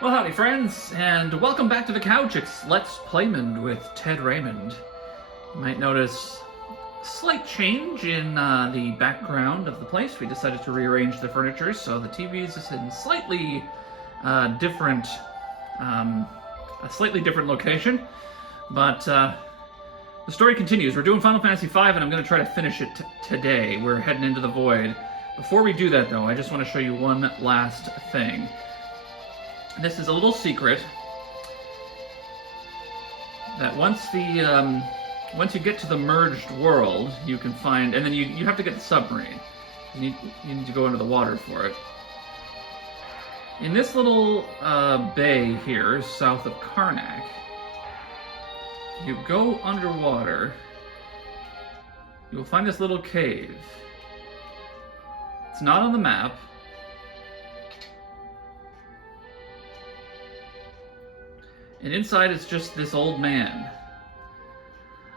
Well, howdy, friends, and welcome back to the couch. It's Let's Playmond with Ted Raymond. You might notice a slight change in the background of the place. We decided to rearrange the furniture, so the TV is in slightly different, a slightly different location. But the story continues. We're doing Final Fantasy V, and I'm going to try to finish it today. We're heading into the void. Before we do that, though, I just want to show you one last thing. This is a little secret that once you get to the merged world, you can find, and then you have to get the submarine. You need to go into the water for it. In this little bay here, south of Karnak, you go underwater, you will find this little cave. It's not on the map. And inside it's just this old man.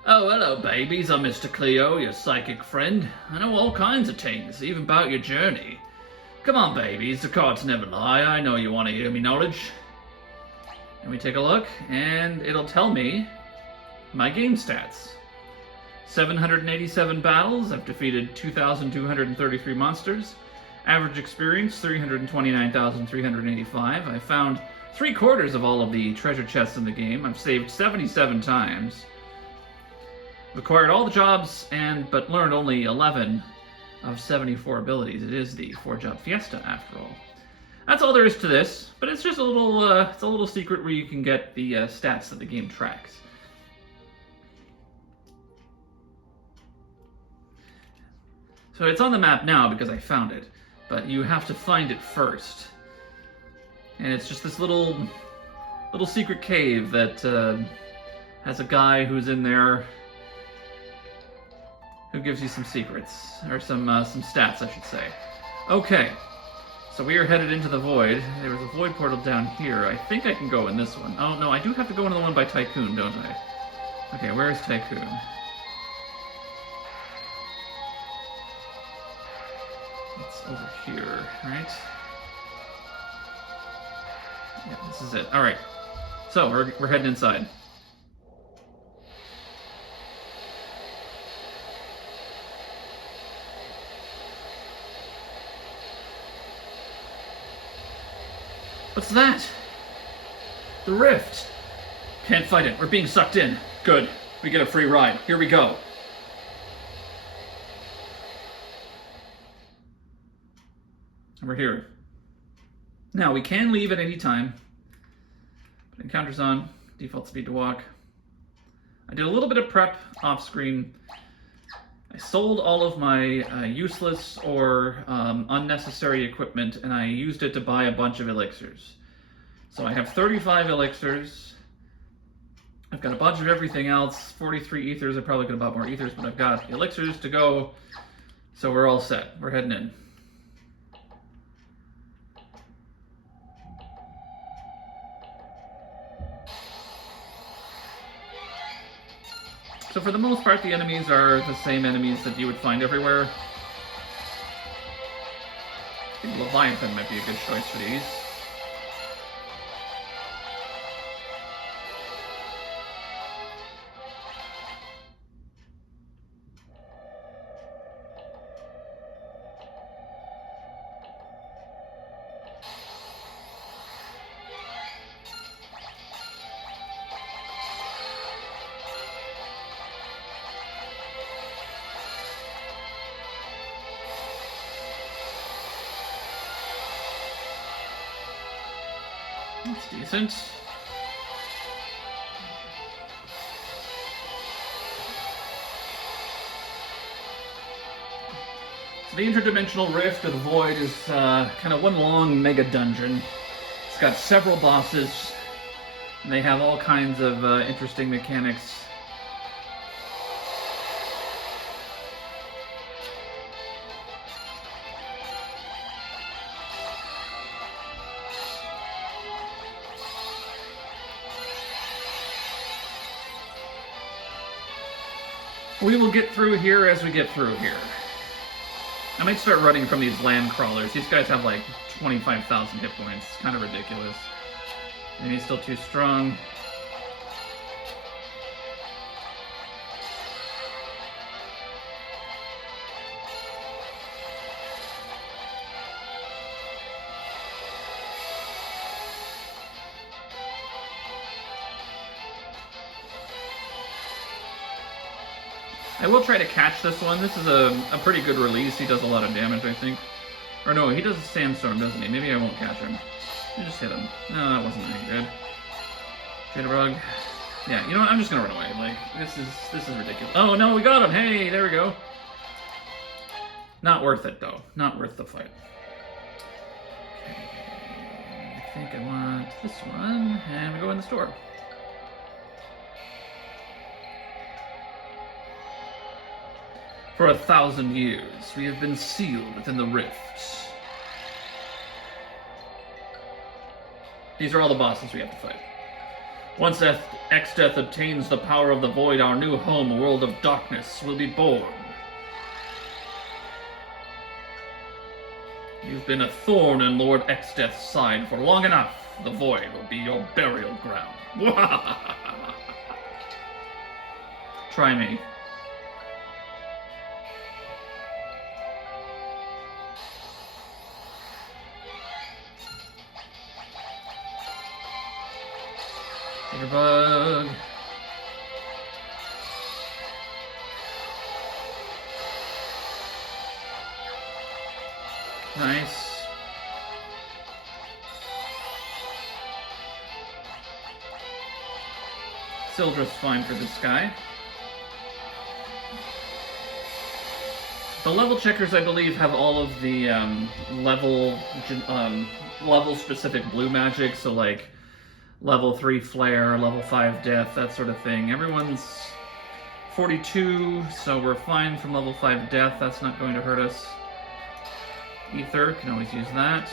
Oh, hello, babies. I'm Mr. Cleo, your psychic friend. I know all kinds of things, even about your journey. Come on, babies. The cards never lie. I know you want to hear me knowledge. And we take a look, and it'll tell me my game stats. 787 battles. I've defeated 2,233 monsters. Average experience, 329,385. I found 3/4 of all of the treasure chests in the game. I've saved 77 times. Acquired all the jobs, but learned only 11 of 74 abilities. It is the 4-job Fiesta, after all. That's all there is to this, but it's just a little secret where you can get the stats that the game tracks. So it's on the map now because I found it, but you have to find it first. And it's just this little secret cave that has a guy who's in there who gives you some secrets, or some stats, I should say. Okay, so we are headed into the void. There was a void portal down here. I think I can go in this one. Oh no, I do have to go into the one by Tycoon, don't I? Okay, where is Tycoon? It's over here, right? Yeah, this is it. All right. So we're heading inside. What's that? The rift. Can't fight it. We're being sucked in. Good. We get a free ride. Here we go. And we're here. Now, we can leave at any time. But encounters on, default speed to walk. I did a little bit of prep off screen. I sold all of my useless or unnecessary equipment, and I used it to buy a bunch of elixirs. So I have 35 elixirs. I've got a bunch of everything else. 43 ethers. I probably could have bought more ethers, but I've got elixirs to go. So we're all set. We're heading in. So for the most part, the enemies are the same enemies that you would find everywhere. I think Leviathan might be a good choice for these. That's decent. So the interdimensional rift of the void is kind of one long mega dungeon. It's got several bosses, and they have all kinds of interesting mechanics. We will get through here as we get through here. I might start running from these land crawlers. These guys have like 25,000 hit points. It's kind of ridiculous. Maybe he's still too strong. I will try to catch this one. This is a pretty good release. He does a lot of damage, I think. Or no, he does a sandstorm, doesn't he? Maybe I won't catch him. I just hit him. No, that wasn't any good. Jitterbug. Yeah, you know what? I'm just gonna run away. Like, this is ridiculous. Oh no, we got him! Hey, there we go. Not worth it though. Not worth the fight. Okay. I think I want this one, and we go in the store. For 1,000 years, we have been sealed within the rifts. These are all the bosses we have to fight. Once Exdeath obtains the power of the void, our new home, a world of darkness, will be born. You've been a thorn in Lord Exdeath's side for long enough. The void will be your burial ground. Try me. Bug. Nice. Sildra's fine for this guy. The level checkers, I believe, have all of the level-specific blue magic, so like level 3 flare, level 5 death, that sort of thing. Everyone's 42, so we're fine from level 5 death. That's not going to hurt us. Ether, can always use that.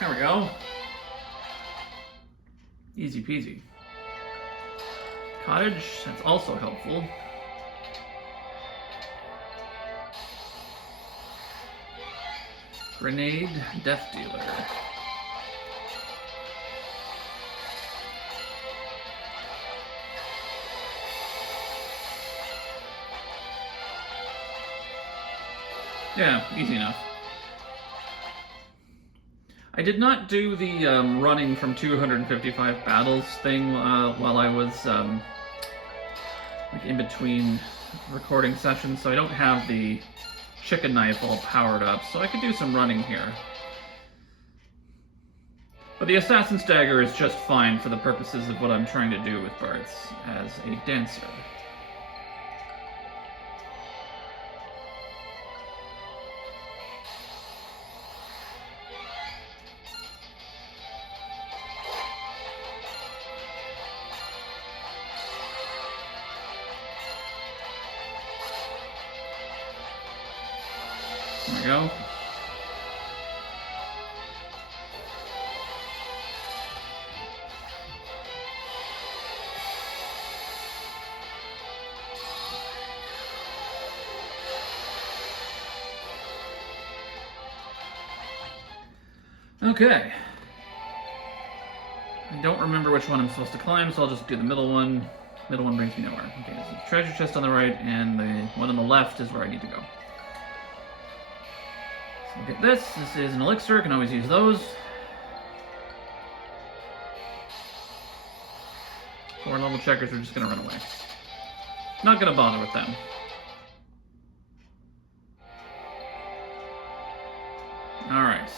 There we go. Easy peasy. Cottage, that's also helpful. Grenade, Death Dealer. Yeah, easy enough. I did not do the running from 255 battles thing while I was like in between recording sessions, so I don't have the chicken knife all powered up, so I could do some running here. But the Assassin's Dagger is just fine for the purposes of what I'm trying to do with Bartz as a dancer. There we go. Okay. I don't remember which one I'm supposed to climb, so I'll just do the middle one. Middle one brings me nowhere. Okay, there's a treasure chest on the right, and the one on the left is where I need to go. So I'll get this. This is an elixir. I can always use those. 4 level checkers are just going to run away. Not going to bother with them. Alright.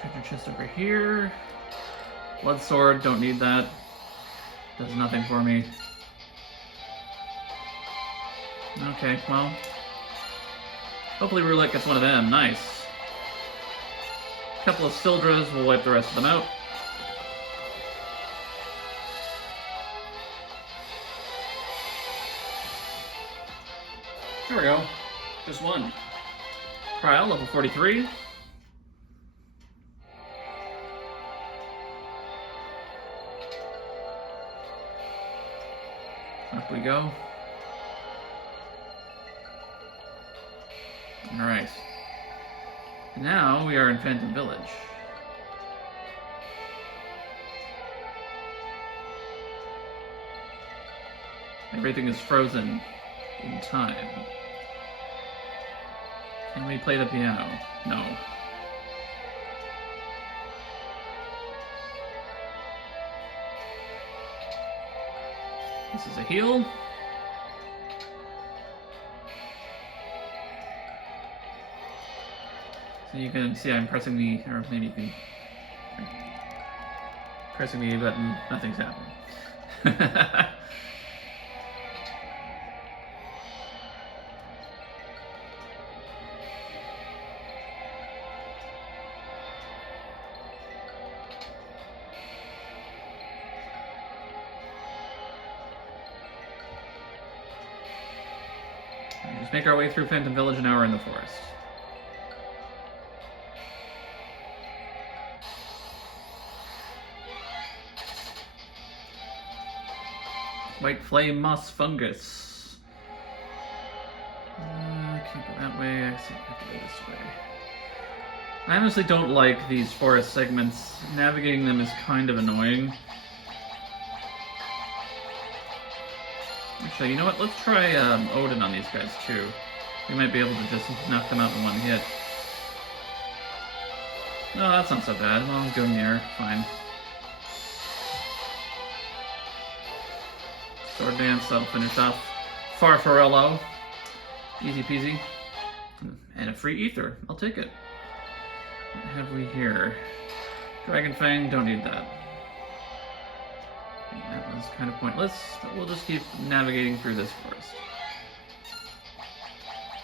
Treasure chest over here. Blood sword, don't need that. Does nothing for me. Okay, well. Hopefully Roulette gets one of them. Nice. A couple of Sildras, we'll wipe the rest of them out. There we go. Just one. Trial, level 43. Up we go. Alright. Now we are in Phantom Village. Everything is frozen in time. Can we play the piano? No. This is a heal. So you can see I'm pressing the, or maybe you can, pressing the A button, nothing's happening. Just make our way through Phantom Village, and now we're in the forest. White flame moss fungus. Can't go that way. I have to go this way. I honestly don't like these forest segments. Navigating them is kind of annoying. Actually, you know what? Let's try Odin on these guys too. We might be able to just knock them out in one hit. No, that's not so bad. Well, go near. Fine. Sword Dance, that'll finish off Farfarello. Easy peasy. And a free ether. I'll take it. What have we here? Dragon Fang, don't need that. That was kind of pointless, but we'll just keep navigating through this forest.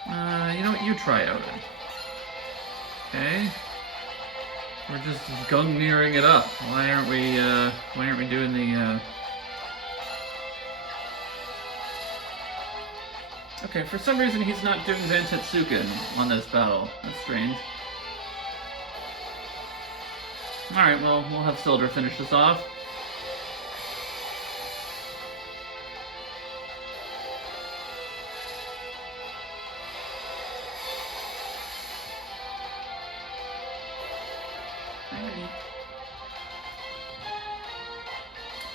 You know what? You try Odin. Okay. We're just gung-nearing it up. Why aren't we doing the, Okay, for some reason he's not doing Zantetsuken on this battle. That's strange. Alright, well, we'll have Sildra finish this off.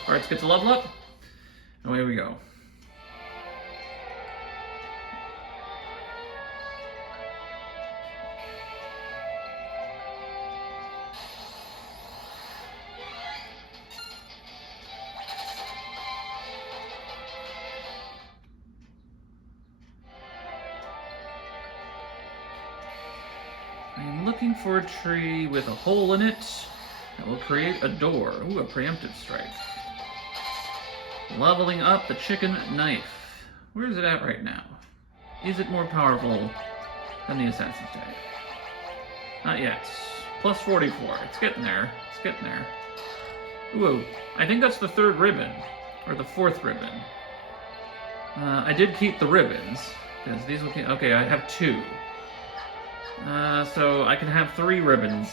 Hearts get to level up. Away we go. I'm looking for a tree with a hole in it that will create a door. Ooh, a preemptive strike. Leveling up the chicken knife. Where is it at right now? Is it more powerful than the Assassin's Tag? Not yet. Plus 44. It's getting there. It's getting there. Ooh, I think that's the third ribbon. Or the fourth ribbon. I did keep the ribbons. Because these will keep... Okay, I have 2. So I can have 3 ribbons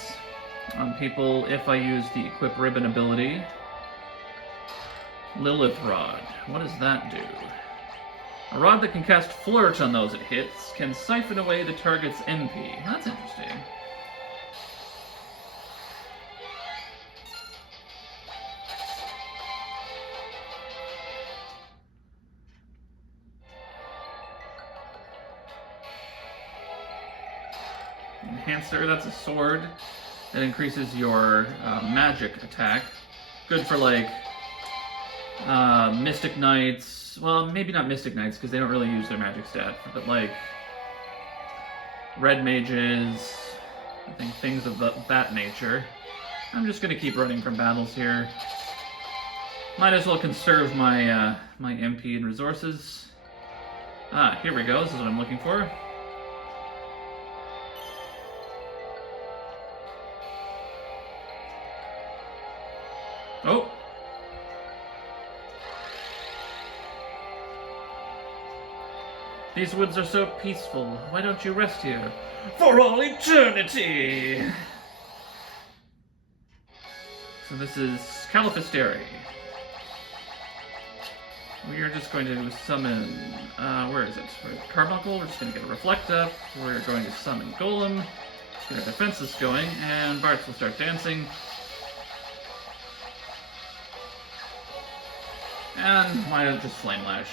on people if I use the equip ribbon ability. Lilith Rod. What does that do? A rod that can cast Flirt on those it hits can siphon away the target's MP. That's interesting. Enhancer, that's a sword that increases your magic attack. Good for like Mystic Knights. Well, maybe not Mystic Knights because they don't really use their magic stat, but like red mages, I think things of that nature. I'm just gonna keep running from battles here. Might as well conserve my my MP and resources. Ah, here we go. This is what I'm looking for. Oh! These woods are so peaceful. Why don't you rest here? For all eternity! So this is Califisteri. We are just going to summon, where is it? Carbuncle, we're just going to get a Reflect up. We're going to summon Golem, get our defenses going, and Bartz will start dancing. And why not just Flame Lash?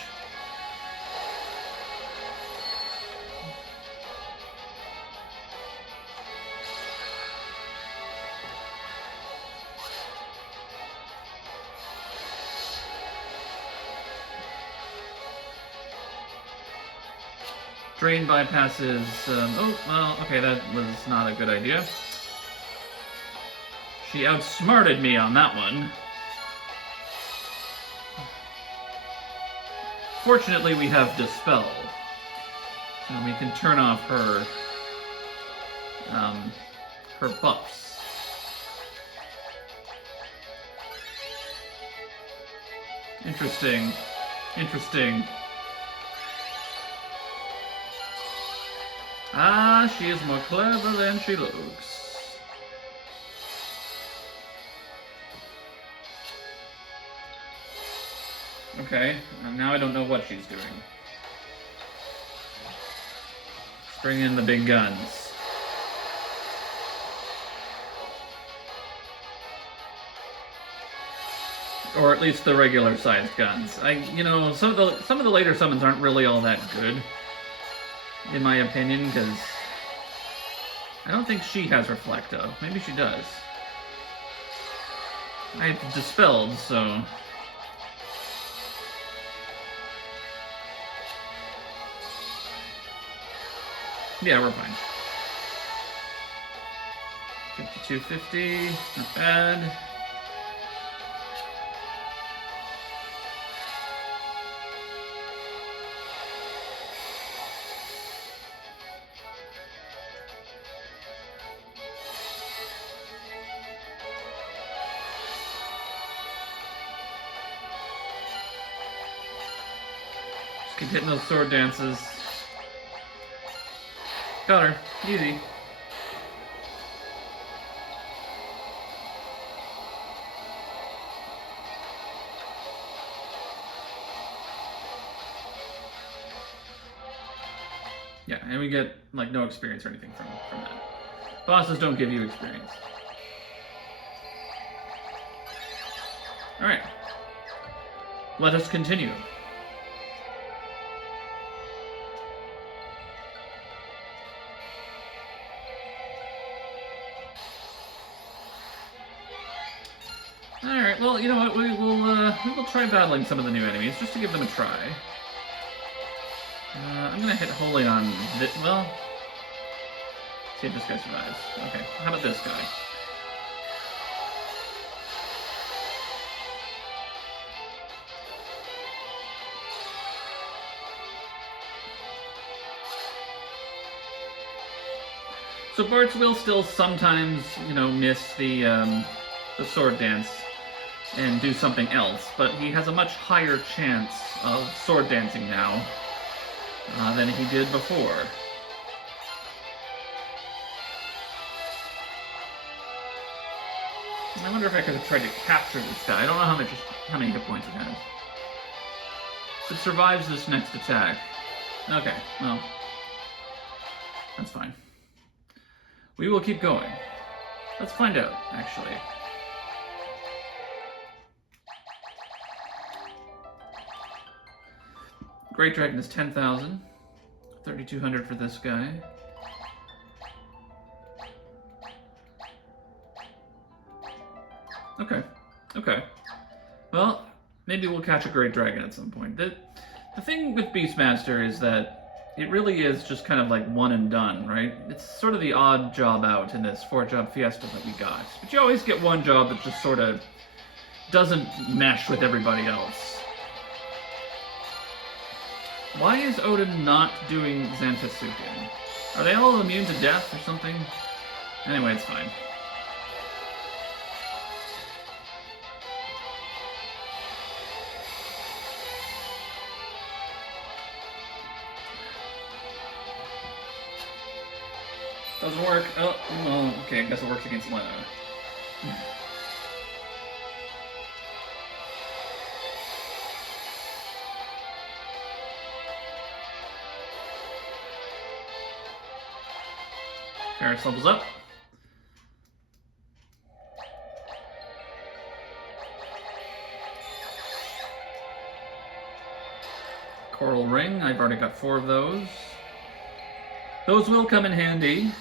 Drain bypasses, oh, well, okay, that was not a good idea. She outsmarted me on that one. Fortunately, we have Dispel. So we can turn off her, her buffs. Interesting. Interesting. Ah, she is more clever than she looks. Okay, and now I don't know what she's doing. Let's bring in the big guns. Or at least the regular sized guns. You know, some of the later summons aren't really all that good, in my opinion, because I don't think she has Reflecto. Maybe she does. I dispelled, so. Yeah, we're fine. 5250, not bad. Just keep hitting those sword dances. Got her. Easy. Yeah, and we get, like, no experience or anything from that. Bosses don't give you experience. Alright. Let us continue. Alright, well, you know what, we will try battling some of the new enemies, just to give them a try. I'm gonna hit Holy on this, well, see if this guy survives. Okay, how about this guy? So Bartz will still sometimes, you know, miss the sword dance and do something else, but he has a much higher chance of sword dancing now than he did before. I wonder if I could have tried to capture this guy. I don't know how many hit points it has. It survives this next attack. Okay, well, that's fine. We will keep going. Let's find out, actually. Great Dragon is 10,000. 3,200 for this guy. Okay. Okay. Well, maybe we'll catch a Great Dragon at some point. The thing with Beastmaster is that it really is just kind of like one and done, right? It's sort of the odd job out in this 4-job Fiesta that we got. But you always get one job that just sort of doesn't mesh with everybody else. Why is Odin not doing Xantasuken? Are they all immune to death or something? Anyway, it's fine. Doesn't work. Oh, well, okay, I guess it works against Lena. Ferris levels up. Coral ring, I've already got 4 of those. Those will come in handy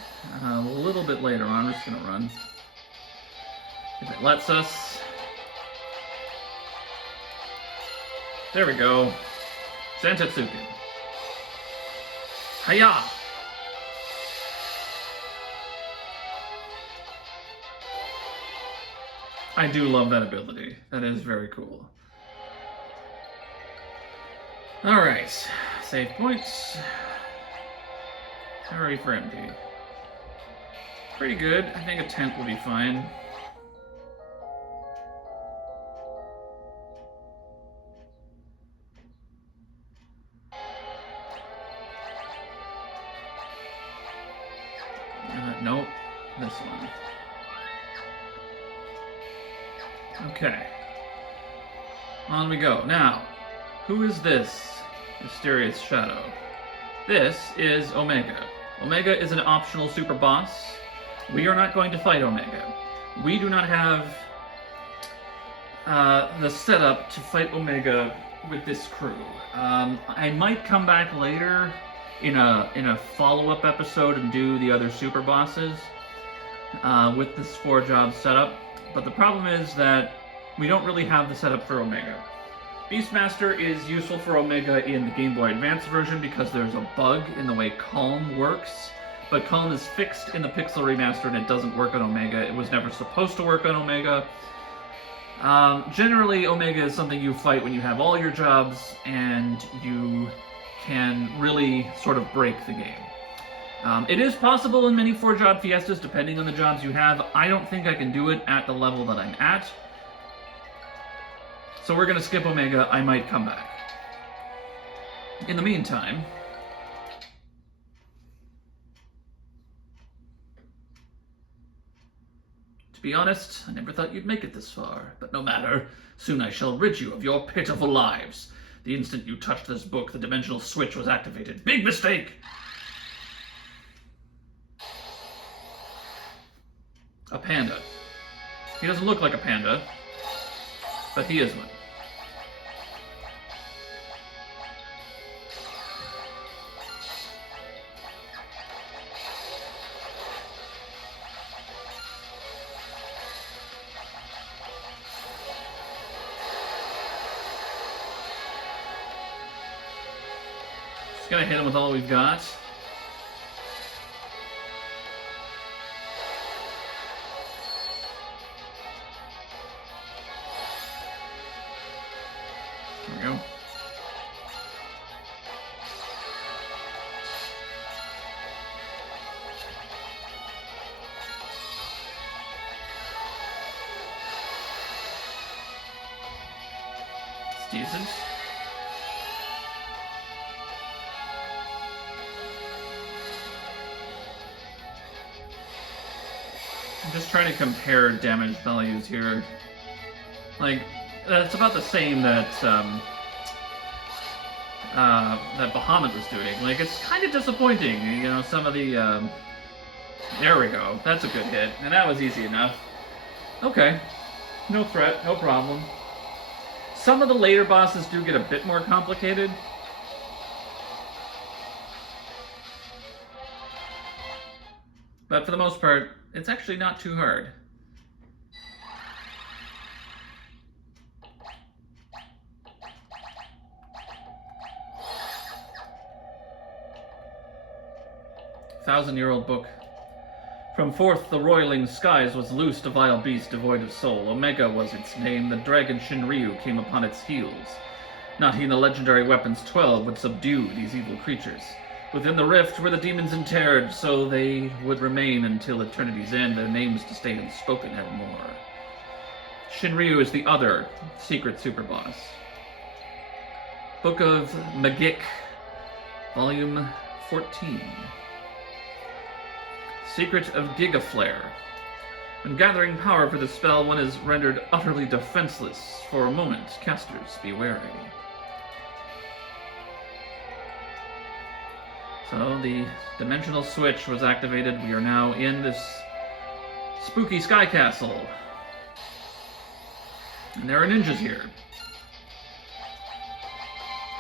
a little bit later on. We're just gonna run. If it lets us. There we go. Santetsuken. Hiya! I do love that ability. That is very cool. Alright. Save points. Hurry for empty. Pretty good. I think a tent will be fine. Nope. This one. Okay. On we go. Now, who is this mysterious shadow? This is Omega. Omega is an optional super boss. We are not going to fight Omega. We do not have the setup to fight Omega with this crew. I might come back later in a follow-up episode and do the other super bosses with this 4-job setup. But the problem is that we don't really have the setup for Omega. Beastmaster is useful for Omega in the Game Boy Advance version because there's a bug in the way Calm works. But Calm is fixed in the Pixel Remaster and it doesn't work on Omega. It was never supposed to work on Omega. Generally, Omega is something you fight when you have all your jobs and you can really sort of break the game. It is possible in many 4-job Fiestas, depending on the jobs you have. I don't think I can do it at the level that I'm at. So we're going to skip Omega. I might come back. In the meantime... To be honest, I never thought you'd make it this far. But no matter. Soon I shall rid you of your pitiful lives. The instant you touched this book, the dimensional switch was activated. Big mistake! A panda. He doesn't look like a panda, but he is one. Just gonna hit him with all we've got. There we go. It's decent. I'm just trying to compare damage values here. Like, it's about the same that that Bahamut was doing. Like, it's kind of disappointing, you know, some of the, there we go. That's a good hit, and that was easy enough. Okay. No threat, no problem. Some of the later bosses do get a bit more complicated. But for the most part, it's actually not too hard. Thousand-year-old book. From forth the roiling skies was loosed a vile beast devoid of soul. Omega was its name. The dragon Shinryu came upon its heels. Not he the legendary weapons 12 would subdue these evil creatures. Within the rift were the demons interred, so they would remain until eternity's end, their names to stay unspoken evermore. Shinryu is the other secret super boss. Book of Magic, Volume 14. Secret of Gigaflare. When gathering power for the spell, one is rendered utterly defenseless. For a moment, casters be wary. So the dimensional switch was activated. We are now in this spooky sky castle. And there are ninjas here.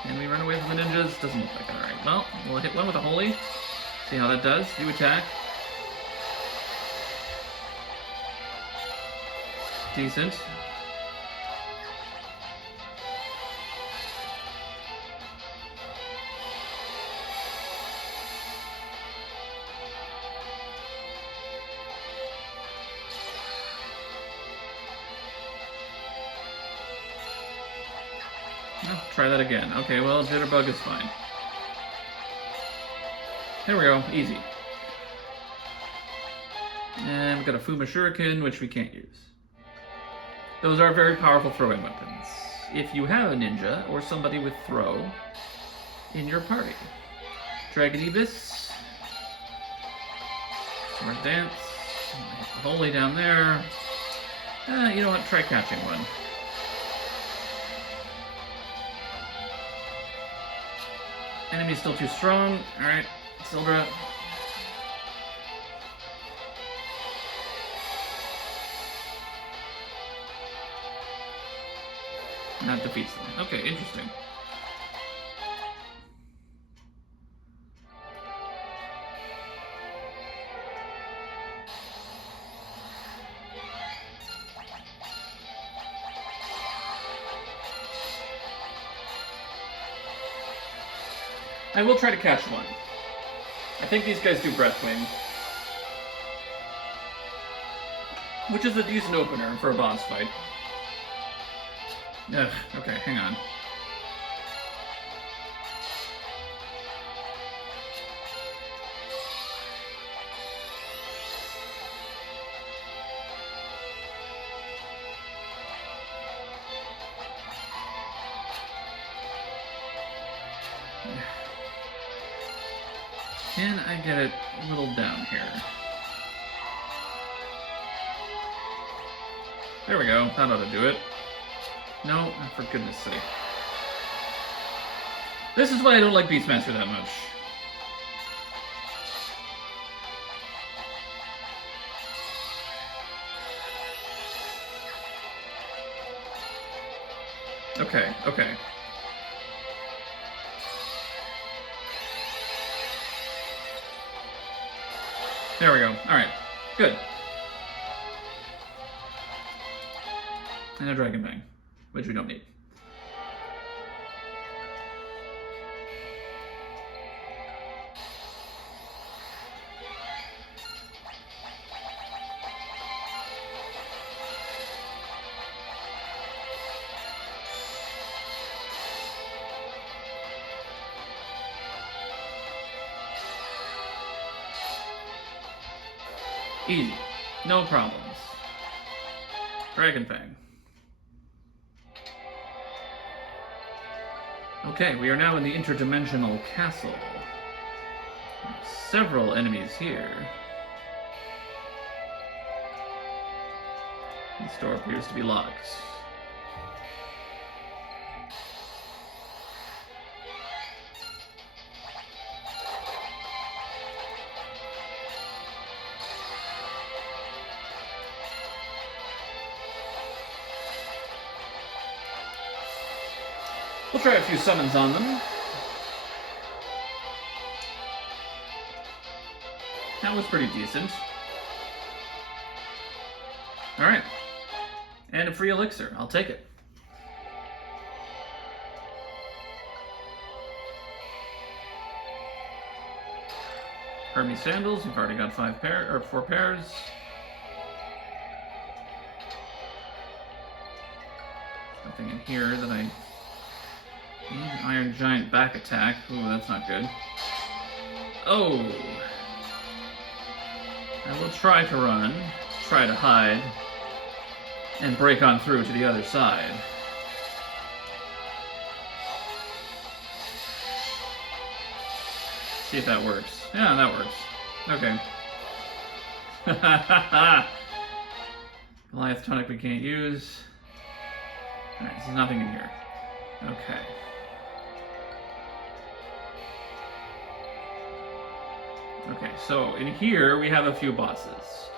Can we run away from the ninjas? Doesn't look like it. Alright, well, we'll hit one with a holy. See how that does. You attack. Decent. Oh, try that again. Okay, well, Jitterbug is fine. There we go. Easy. And we've got a Fuma Shuriken, which we can't use. Those are very powerful throwing weapons. If you have a ninja or somebody with throw in your party. Dragon Ibis. Sword Dance. Holy down there. You know what? Try catching one. Enemy's still too strong. Alright, Sildra. That defeats them. Okay, interesting. I will try to catch one. I think these guys do Breathwing, which is a decent opener for a boss fight. Ugh, okay, hang on. Can I get it a little down here? There we go, that ought to do it. No, for goodness sake. This is why I don't like Beastmaster that much. Okay, okay. There we go. Alright, good. And a Dragon Bang, which we don't need. Easy. No problems. Dragon Fang. Okay, we are now in the interdimensional castle. Several enemies here. This door appears to be locked. We'll try a few summons on them. That was pretty decent. Alright. And a free elixir. I'll take it. Hermes sandals. We've already got 4 pairs. Nothing in here that I... Iron Giant back attack. Ooh, that's not good. Oh! I will try to run, try to hide, and break on through to the other side. See if that works. Yeah, that works. Okay. Goliath tonic we can't use. Alright, so there's nothing in here. Okay. Okay, so in here we have a few bosses.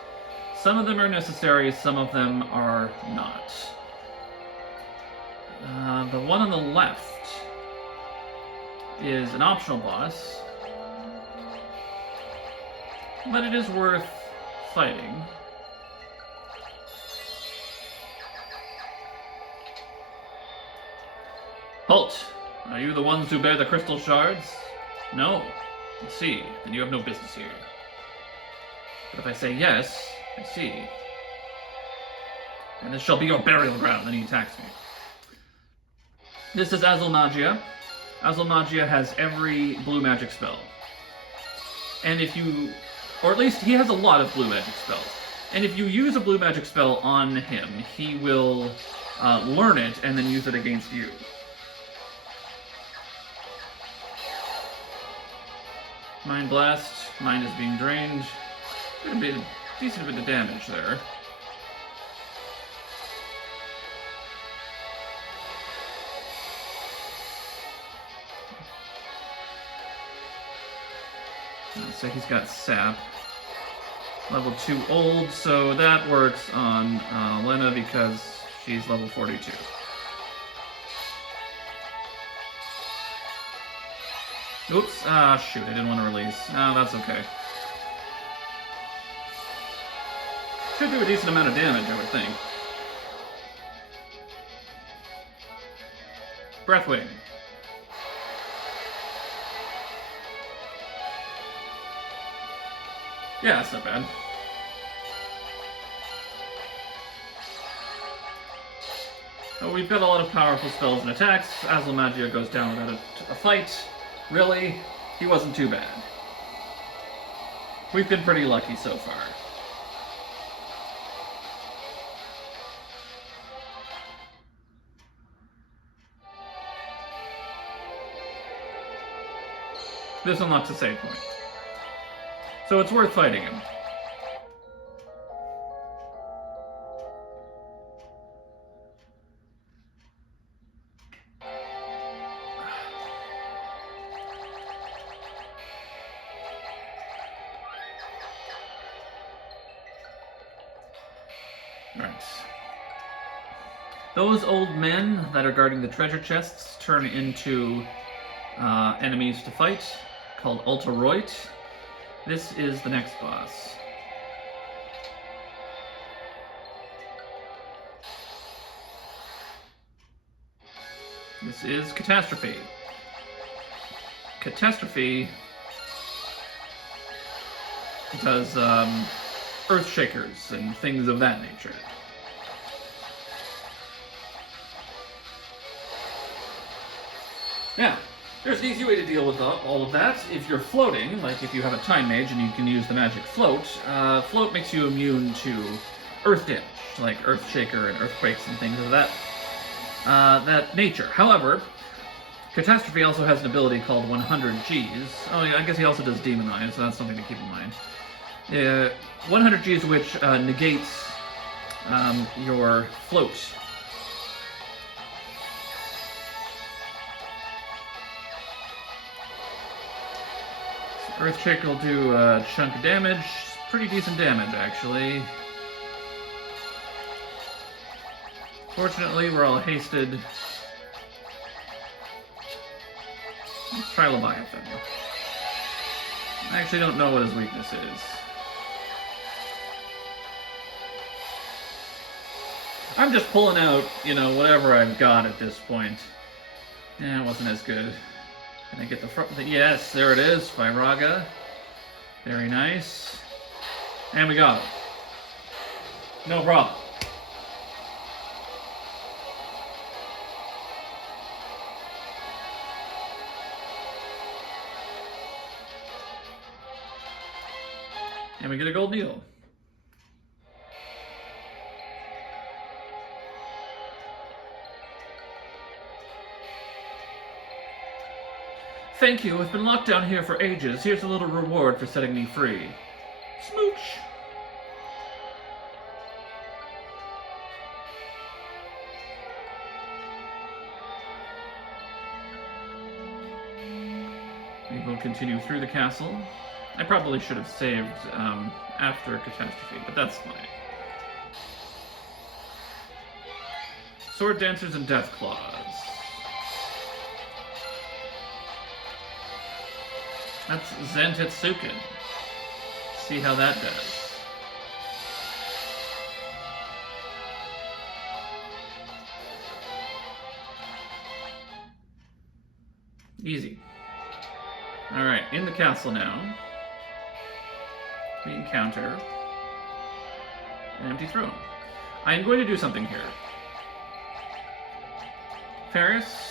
Some of them are necessary, some of them are not. The one on the left is an optional boss, but it is worth fighting. Halt! Are you the ones who bear the crystal shards? No. I see. Then you have no business here. But if I say yes, I see. And this shall be your burial ground. Then he attacks me. This is Azulmagia. Azulmagia has every blue magic spell. And if you... or at least he has a lot of blue magic spells. And if you use a blue magic spell on him, he will learn it and then use it against you. Mind Blast. Mind is being drained. Gonna be a decent bit of damage there. So he's got Sap. Level 2 old, so that works on Lena because she's level 42. Oops, shoot, I didn't want to release. Oh, that's okay. Should do a decent amount of damage, I would think. Breathwing. Yeah, that's not bad. Oh, we've got a lot of powerful spells and attacks. Azulmagia goes down without a fight. Really? He wasn't too bad. We've been pretty lucky so far. This unlocks a save point. So it's worth fighting him. Right. Those old men that are guarding the treasure chests turn into enemies to fight, called Ultaroit. This is the next boss. This is Catastrophe. Catastrophe does earth shakers and things of that nature. Now, there's an easy way to deal with all of that. If you're floating, like if you have a Time Mage and you can use the magic Float, Float makes you immune to earth damage, like Earth Shaker and earthquakes and things of that nature. However, Catastrophe also has an ability called 100 Gs. Oh, yeah, I guess he also does Demon Eye, so that's something to keep in mind. 100 Gs, which negates your Float. Earthshake will do a chunk of damage. Pretty decent damage, actually. Fortunately, we're all hasted. Let's try Leviathan. I actually don't know what his weakness is. I'm just pulling out, you know, whatever I've got at this point. Yeah, it wasn't as good. Can I get the front? Yes, there it is. Viraga. Very nice. And we got him. No problem. And we get a gold needle. Thank you. I've been locked down here for ages. Here's a little reward for setting me free. Smooch! We will continue through the castle. I probably should have saved after Catastrophe, but that's fine. Sword Dancers and Death Claws. That's Zantetsuken. See how that does. Easy. Alright, in the castle now. We encounter an empty throne. I am going to do something here. Ferris.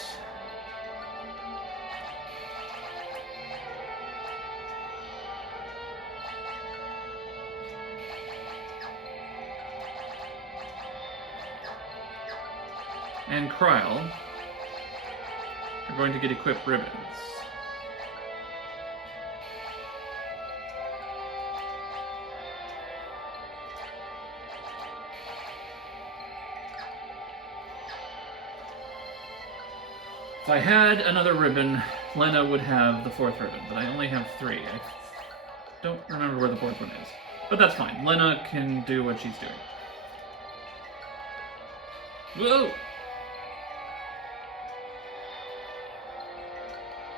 And Kryl are going to get equipped ribbons. If I had another ribbon, Lena would have the fourth ribbon, but I only have 3. I don't remember where the fourth one is. But that's fine. Lena can do what she's doing. Whoa!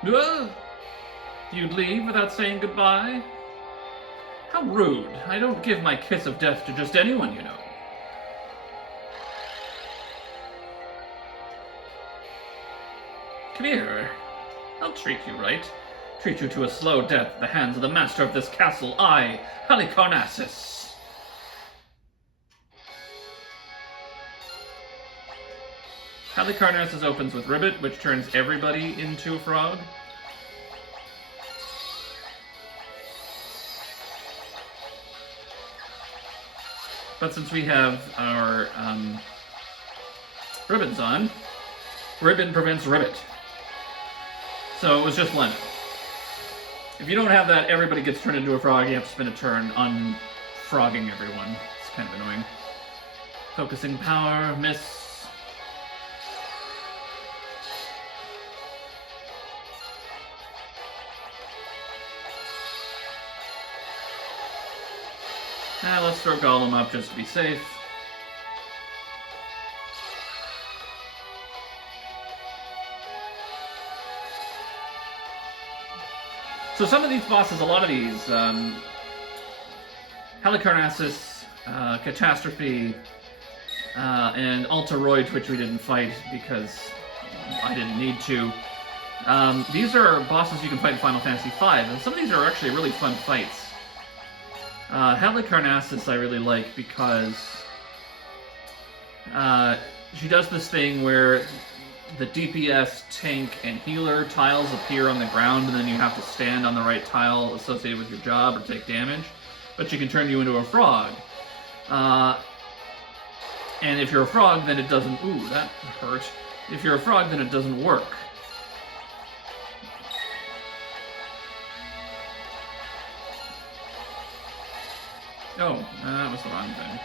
Whoa! You'd leave without saying goodbye? How rude. I don't give my kiss of death to just anyone, you know. Come here. I'll treat you right. Treat you to a slow death at the hands of the master of this castle, I, Halicarnassus. Halicarnassus opens with Ribbit, which turns everybody into a frog. But since we have our ribbons on, Ribbon prevents Ribbit. So it was just Lena. If you don't have that, everybody gets turned into a frog. You have to spend a turn unfrogging everyone. It's kind of annoying. Focusing power, miss. Let's throw Golem up just to be safe. So some of these bosses, a lot of these, Halicarnassus, Catastrophe, and Altaroid, which we didn't fight because I didn't need to. These are bosses you can fight in Final Fantasy V, and some of these are actually really fun fights. Halicarnassus I really like because she does this thing where the DPS, tank, and healer tiles appear on the ground, and then you have to stand on the right tile associated with your job or take damage. But she can turn you into a frog. And if you're a frog, then it doesn't... Ooh, that hurt. If you're a frog, then it doesn't work. Oh, that was the wrong thing.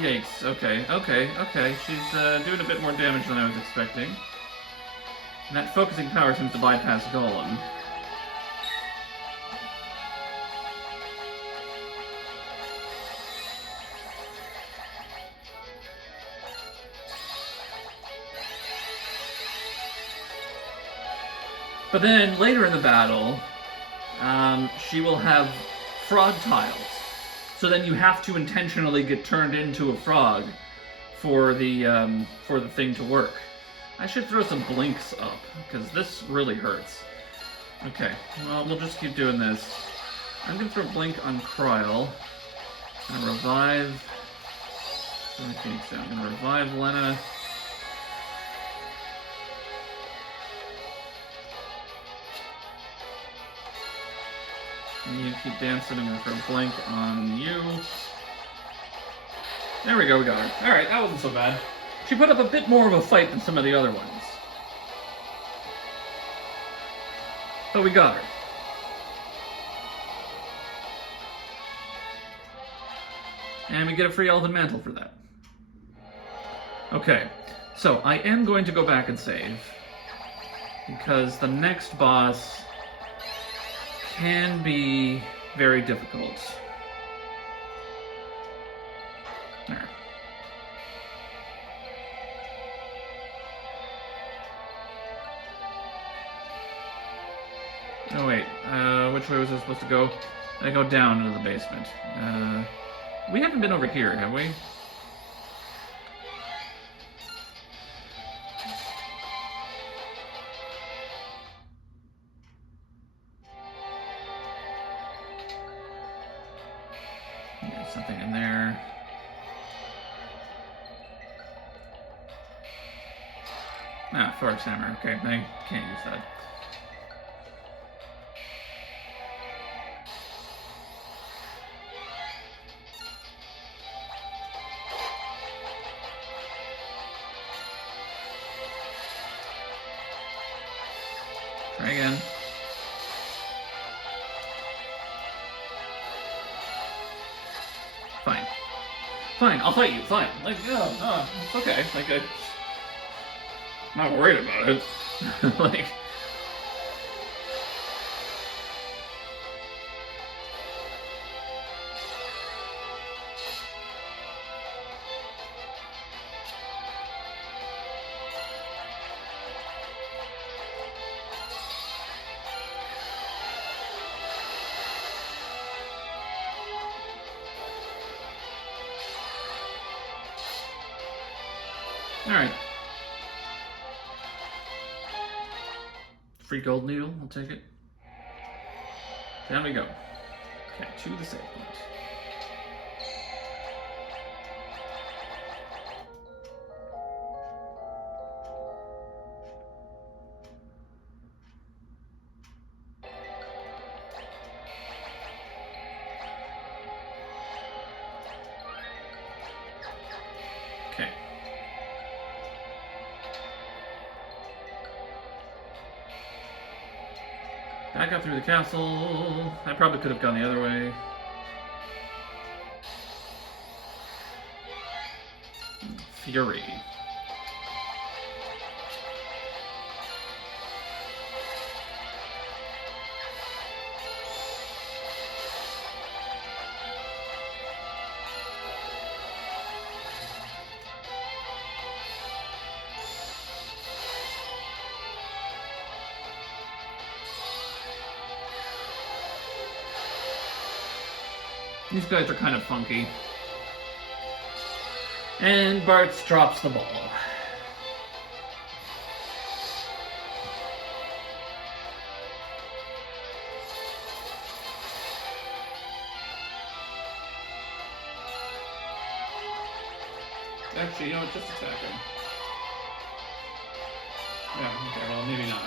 Yikes, okay. She's doing a bit more damage than I was expecting. And that focusing power seems to bypass Golem. But then, later in the battle, she will have frog tiles. So then you have to intentionally get turned into a frog for the thing to work. I should throw some blinks up, because this really hurts. Okay, well, we'll just keep doing this. I'm going to throw blink on Kryl. I'm going to revive... I'm going to revive Lena. You keep dancing, I'm going to throw blink on you. There we go, we got her. Alright, that wasn't so bad. She put up a bit more of a fight than some of the other ones. But we got her. And we get a free Elven Mantle for that. Okay, so I am going to go back and save, because the next boss can be very difficult. There. Oh wait, which way was I supposed to go? I go down into the basement. We haven't been over here, have we? There's something in there. Ah, Thor's hammer. Okay, I can't use that. Try again. Fine. Fine, I'll fight you, fine. Like, no, it's okay. Like, I'm not worried about it. Like... Alright. Free gold needle, I'll take it. Down we go. Okay, to the save point. Okay. Back up through the castle. I probably could have gone the other way. Fury. These guys are kind of funky. And Bartz drops the ball. Actually, you know what? Just attack him. Yeah, okay, well, maybe not.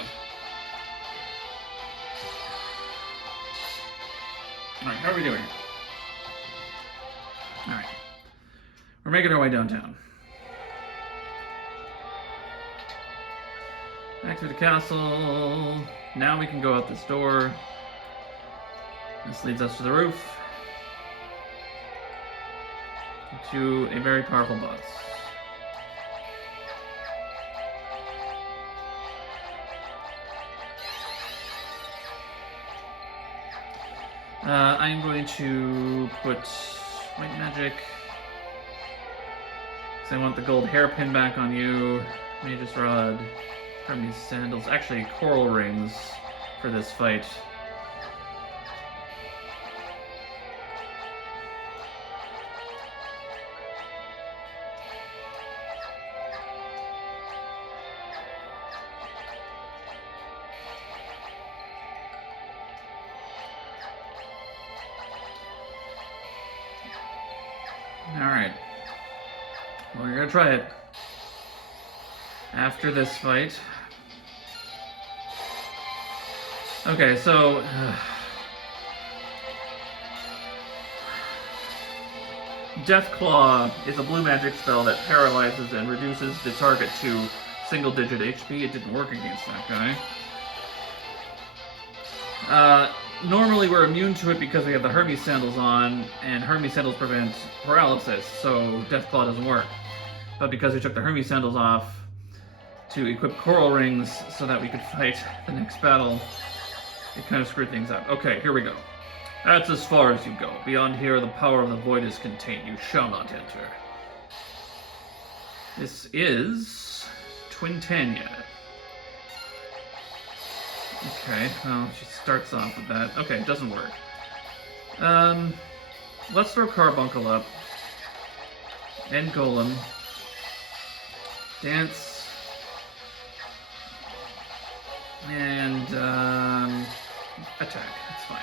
Alright, how are we doing? Alright. We're making our way downtown. Back to the castle. Now we can go out this door. This leads us to the roof. To a very powerful boss. I'm going to put white magic. Because I want the gold hairpin back on you. Mage's Rod. Hermes sandals. Actually, coral rings for this fight. Alright. Well, we're gonna try it. After this fight. Okay, so... Deathclaw is a blue magic spell that paralyzes and reduces the target to single-digit HP. It didn't work against that guy. normally we're immune to it because we have the Hermes sandals on, and Hermes sandals prevent paralysis, so Deathclaw doesn't work. But because we took the Hermes sandals off to equip coral rings so that we could fight the next battle, it kind of screwed things up. Okay, here we go. That's as far as you go. Beyond here, the power of the void is contained. You shall not enter. This is Twintania. Okay, well, she starts off with that. Okay, it doesn't work. Let's throw Carbuncle up. And Golem. Dance. And, attack. That's fine.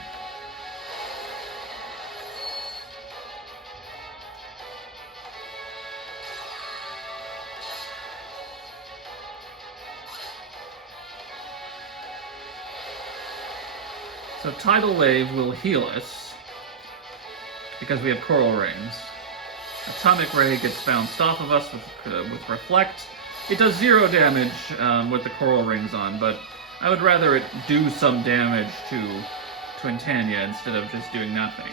So Tidal Wave will heal us, because we have Coral Rings. Atomic Ray gets bounced off of us with Reflect. It does 0 damage with the Coral Rings on, but I would rather it do some damage to Twintania instead of just doing nothing.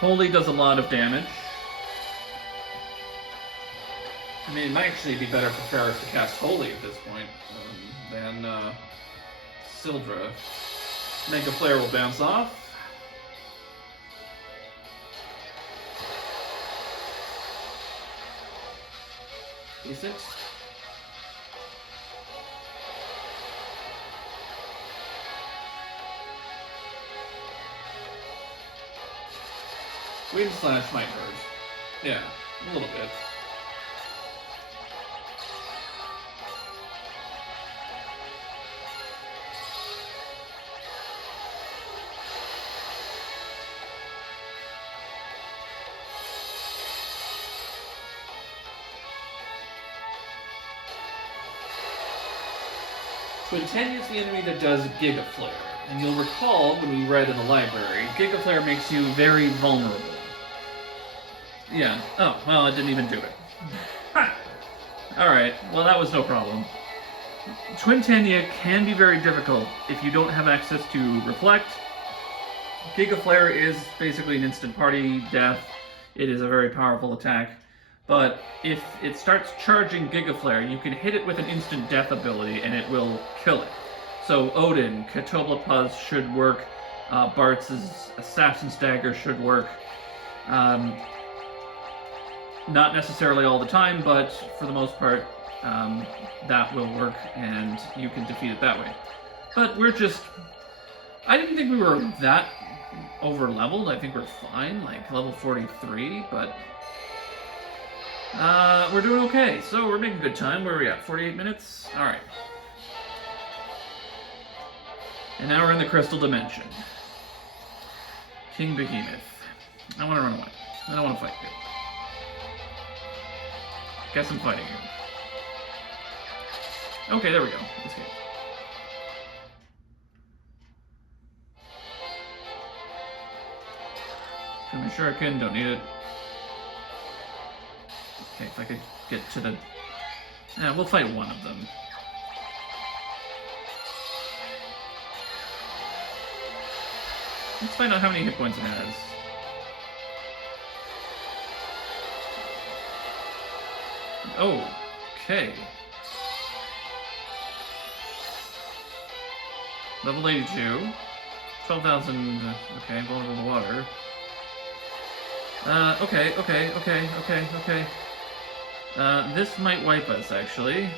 Holy does a lot of damage. I mean, it might actually be better for Ferris to cast Holy at this point than Sildra. Mega Flare will bounce off. D6. Wind Slash might hurt. Yeah, a little bit. Twintania is the enemy that does Giga Flare. And you'll recall when we read in the library, Giga Flare makes you very vulnerable. Yeah. Oh, well, it didn't even do it. Ha! Alright, well that was no problem. Twintania can be very difficult if you don't have access to Reflect. Giga Flare is basically an instant party death. It is a very powerful attack. But if it starts charging Giga Flare, you can hit it with an instant death ability and it will kill it. So Odin, Katoblapuz should work, Bart's Assassin's Dagger should work. Not necessarily all the time, but for the most part, that will work and you can defeat it that way. But we're just... I didn't think we were that over-leveled. I think we're fine, like level 43, but... we're doing okay, so we're making good time. Where are we at? 48 minutes? Alright. And now we're in the Crystal Dimension. King Behemoth. I want to run away. I don't want to fight you. Guess I'm fighting you. Okay, there we go. Escape. Give me a shuriken, don't need it. Okay, if I could get to the... Yeah, we'll fight one of them. Let's find out how many hit points it has. Oh, okay. Level 82. 12,000, okay, vulnerable to water. Okay. This might wipe us, actually.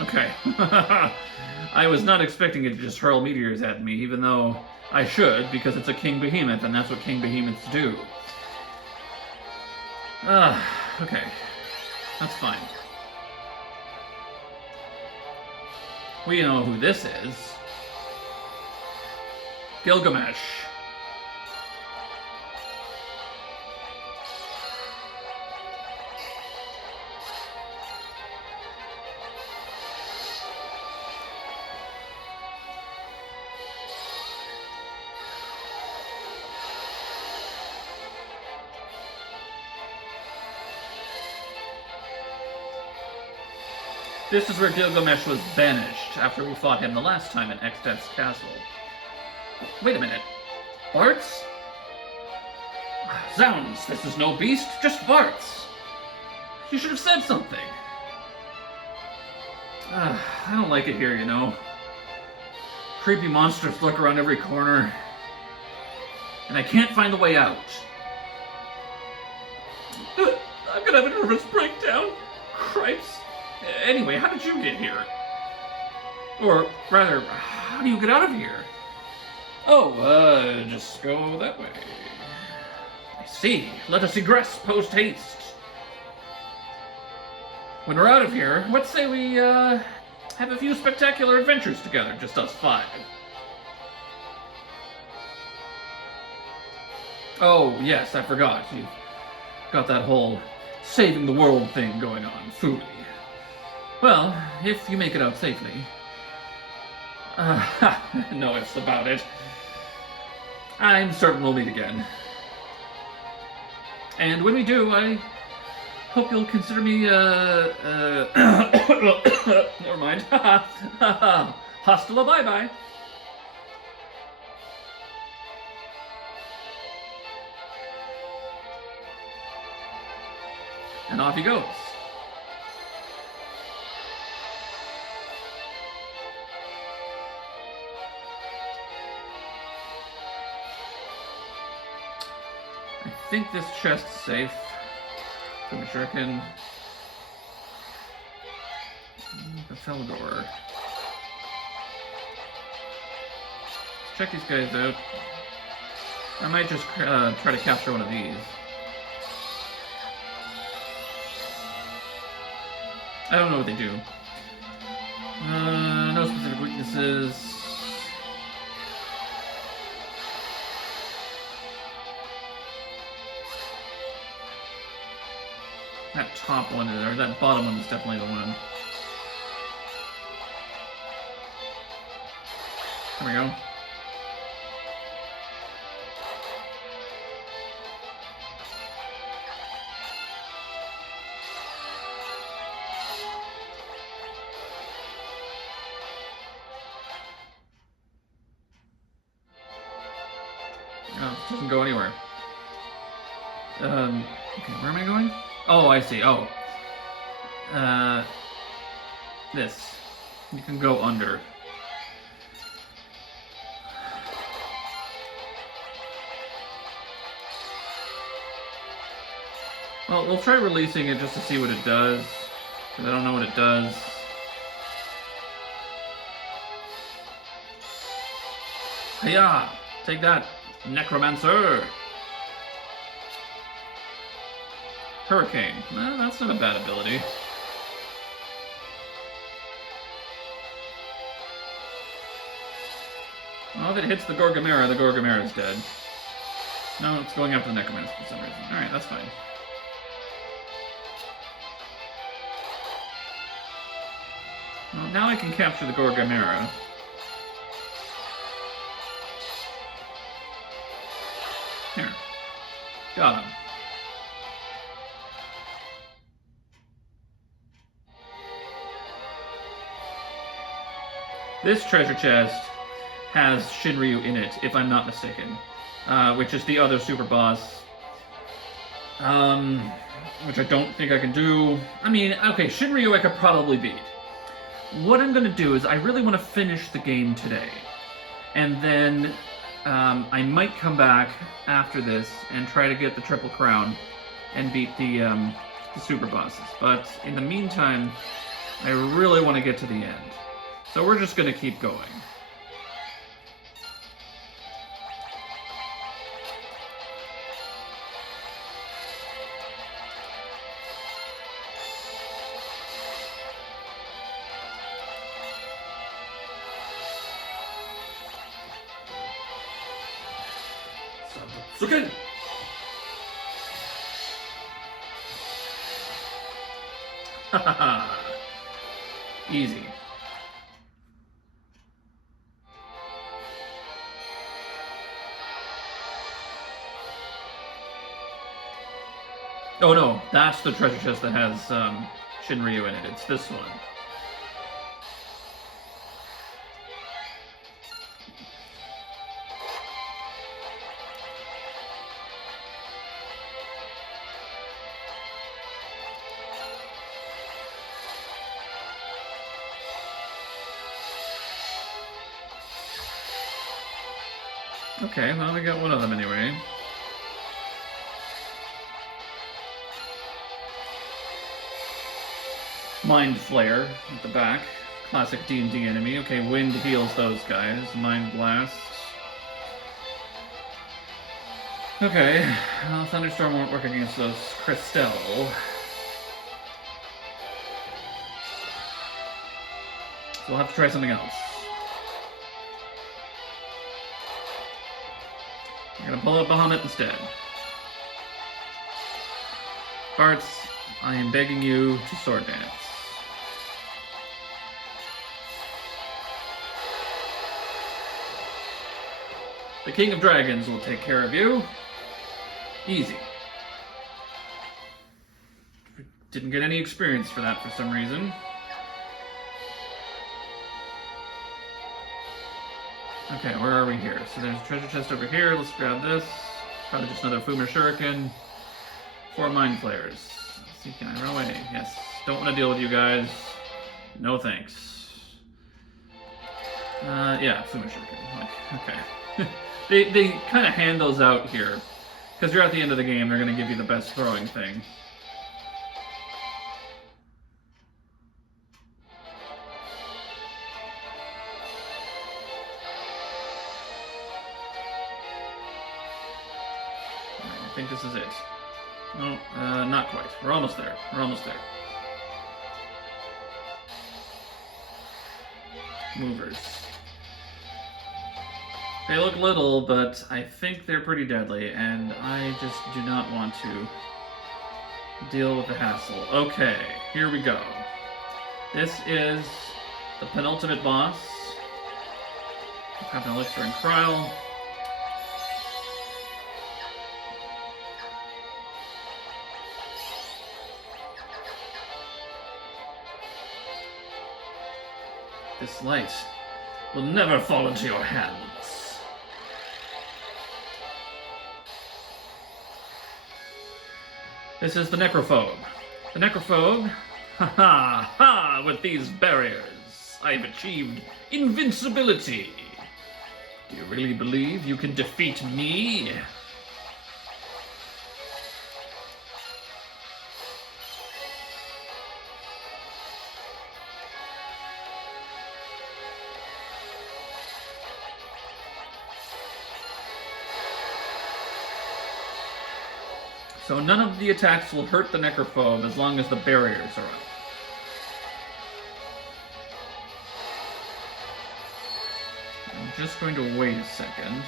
Okay. I was not expecting it to just hurl meteors at me, even though I should, because it's a King Behemoth, and that's what King Behemoths do. Okay. That's fine. We know who this is. Gilgamesh. This is where Gilgamesh was banished after we fought him the last time in Exdeath's castle. Wait a minute. Barts? Zounds, this is no beast, just Barts. You should have said something. I don't like it here, you know. Creepy monsters lurk around every corner. And I can't find the way out. I'm gonna have a nervous breakdown. Cripes. Anyway, how did you get here? Or, rather, how do you get out of here? Oh, just go that way. I see. Let us egress post-haste. When we're out of here, let's say we, have a few spectacular adventures together, just us 5. Oh, yes, I forgot. You've got that whole saving the world thing going on, Foodie. Well, if you make it out safely. No ifs about it. I'm certain we'll meet again. And when we do, I hope you'll consider me, never mind. Hasta la bye-bye. And off he goes. I think this chest's safe. So I'm sure I can... The cell door. Let's check these guys out. I might just try to capture one of these. I don't know what they do. No specific weaknesses. That top one, or that bottom one is definitely the one. There we go. Oh, it doesn't go anywhere. Okay, where am I going? Oh, I see. Oh. This. You can go under. Well, we'll try releasing it just to see what it does, because I don't know what it does. Hiya! Take that, Necromancer! Hurricane. Well, that's not a bad ability. Well, if it hits the Gorgamera is dead. No, it's going after the Necromancer for some reason. Alright, that's fine. Well, now I can capture the Gorgamera. Here. Got him. This treasure chest has Shinryu in it, if I'm not mistaken, which is the other super boss, which I don't think I can do. I mean, okay, Shinryu I could probably beat. What I'm going to do is I really want to finish the game today, and then I might come back after this and try to get the Triple Crown and beat the super bosses. But in the meantime, I really want to get to the end. So we're just going to keep going. Okay. Haha. Easy. Oh no, that's the treasure chest that has Shinryu in it. It's this one. Okay, well, we got one of them anyway. Mind Flare at the back. Classic D&D enemy. Okay, wind heals those guys. Mind Blast. Okay, well, Thunderstorm won't work against those Crystal. So we'll have to try something else. We're gonna pull out Bahamut instead. Bartz, I am begging you to sword dance. The King of Dragons will take care of you. Easy. Didn't get any experience for that for some reason. Okay, where are we here? So there's a treasure chest over here. Let's grab this. Probably just another Fumer Shuriken. 4 Mind Flares. Let's see, can I run away? Yes. Don't want to deal with you guys. No thanks. Yeah, Fumer Shuriken. Like, okay. They kind of hand those out here. Because you're at the end of the game, they're going to give you the best throwing thing. I think this is it. No, not quite. We're almost there. We're almost there. Movers. They look little, but I think they're pretty deadly, and I just do not want to deal with the hassle. Okay, here we go. This is the penultimate boss. Captain Elixir and Kryl. This light will never fall into your hands. This is the Necrophobe. The Necrophobe, ha ha ha, with these barriers, I've achieved invincibility. Do you really believe you can defeat me? So none of the attacks will hurt the Necrophobe as long as the barriers are up. I'm just going to wait a second.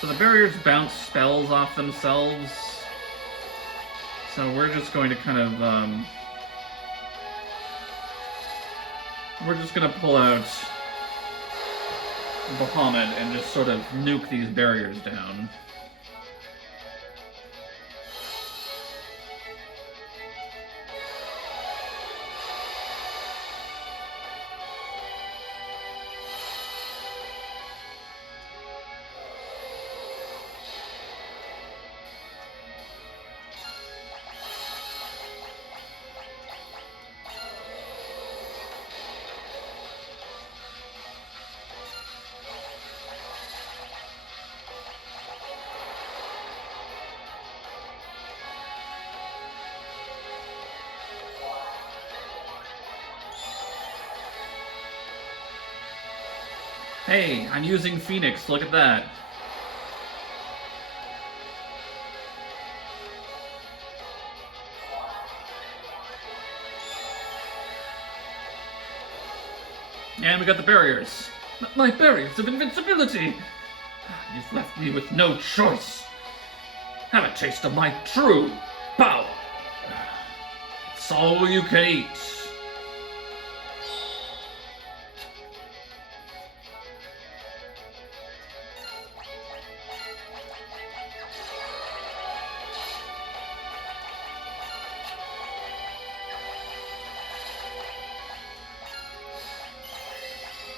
So the barriers bounce spells off themselves. So we're just going to kind of, we're just going to pull out Bahamut and just sort of nuke these barriers down. Hey, I'm using Phoenix, look at that. And we got the barriers. My barriers of invincibility! You've left me with no choice. Have a taste of my true power. It's all you can eat.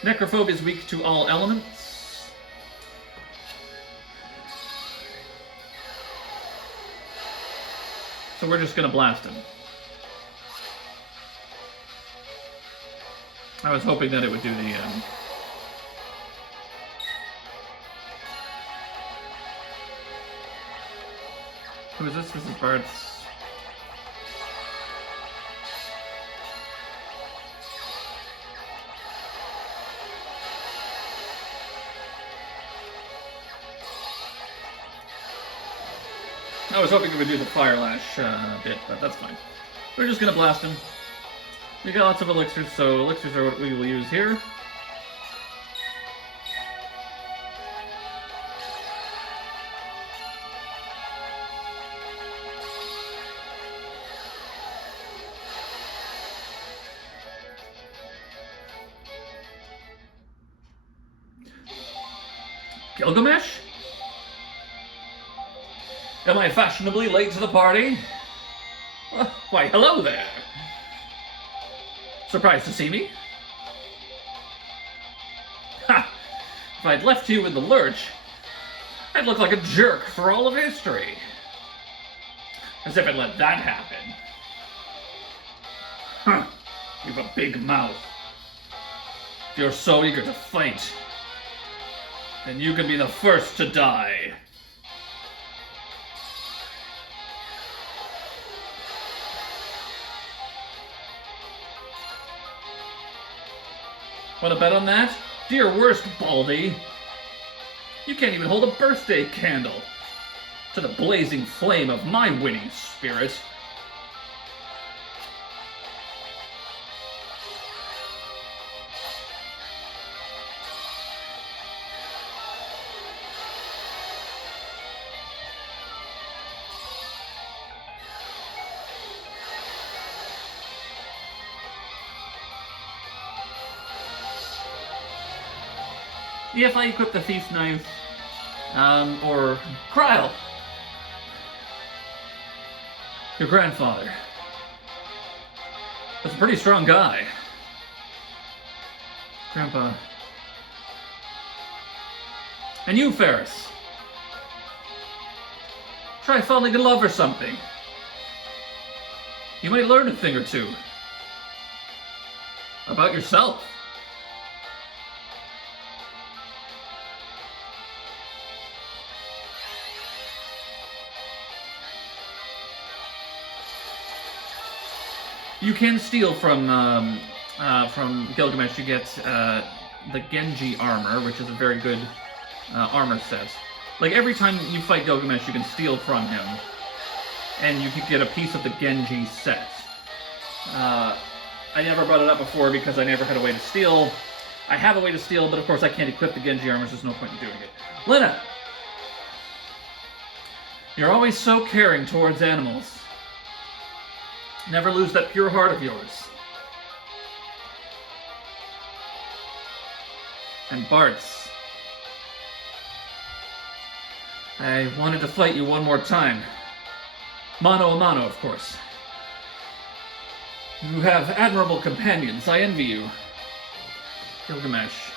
Necrophobia is weak to all elements. So we're just gonna blast him. I was hoping that it would do the Who is this? This is Bart's. I was hoping it would do the Fire Lash bit, but that's fine. We're just gonna blast him. We got lots of elixirs, so elixirs are what we will use here. Gilgamesh? Am I fashionably late to the party? Why, hello there. Surprised to see me? Ha! If I'd left you in the lurch, I'd look like a jerk for all of history. As if I'd let that happen. Huh. You've a big mouth. If you're so eager to fight, then you can be the first to die. Want to bet on that? Do your worst, Baldy. You can't even hold a birthday candle to the blazing flame of my winning spirit. If I equip the Thief's Knife, or Kryle, your grandfather, was a pretty strong guy. Grandpa. And you, Ferris, try falling in love or something. You might learn a thing or two about yourself. You can steal from Gilgamesh. You get the Genji armor, which is a very good armor set. Like, every time you fight Gilgamesh, you can steal from him, and you can get a piece of the Genji set. I never brought it up before because I never had a way to steal. I have a way to steal, but of course I can't equip the Genji armor, so there's no point in doing it. Lena! You're always so caring towards animals. Never lose that pure heart of yours. And Bart's. I wanted to fight you one more time. Mano a mano, of course. You have admirable companions. I envy you. Gilgamesh.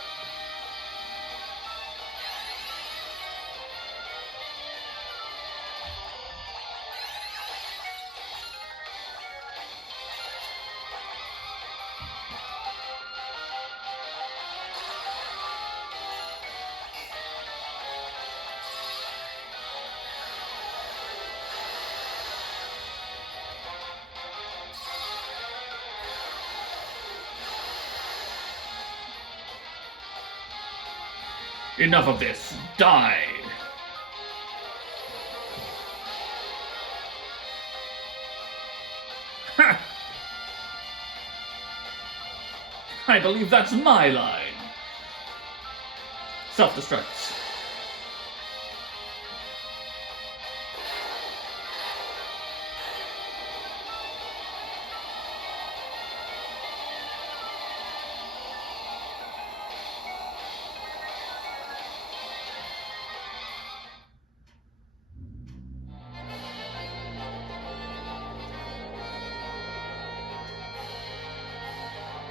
Enough of this. Die! Ha! I believe that's my line. Self-destruct.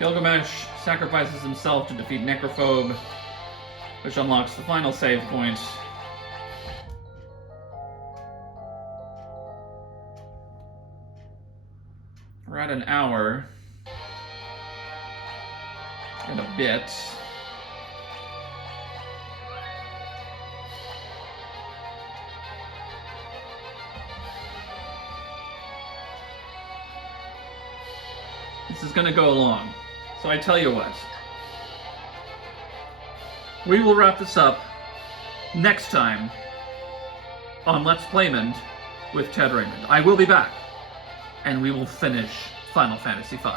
Gilgamesh sacrifices himself to defeat Necrophobe, which unlocks the final save point. We're at an hour and a bit. This is going to go long. So I tell you what. We will wrap this up next time on Let's Playmond with Ted Raymond. I will be back, and we will finish Final Fantasy V.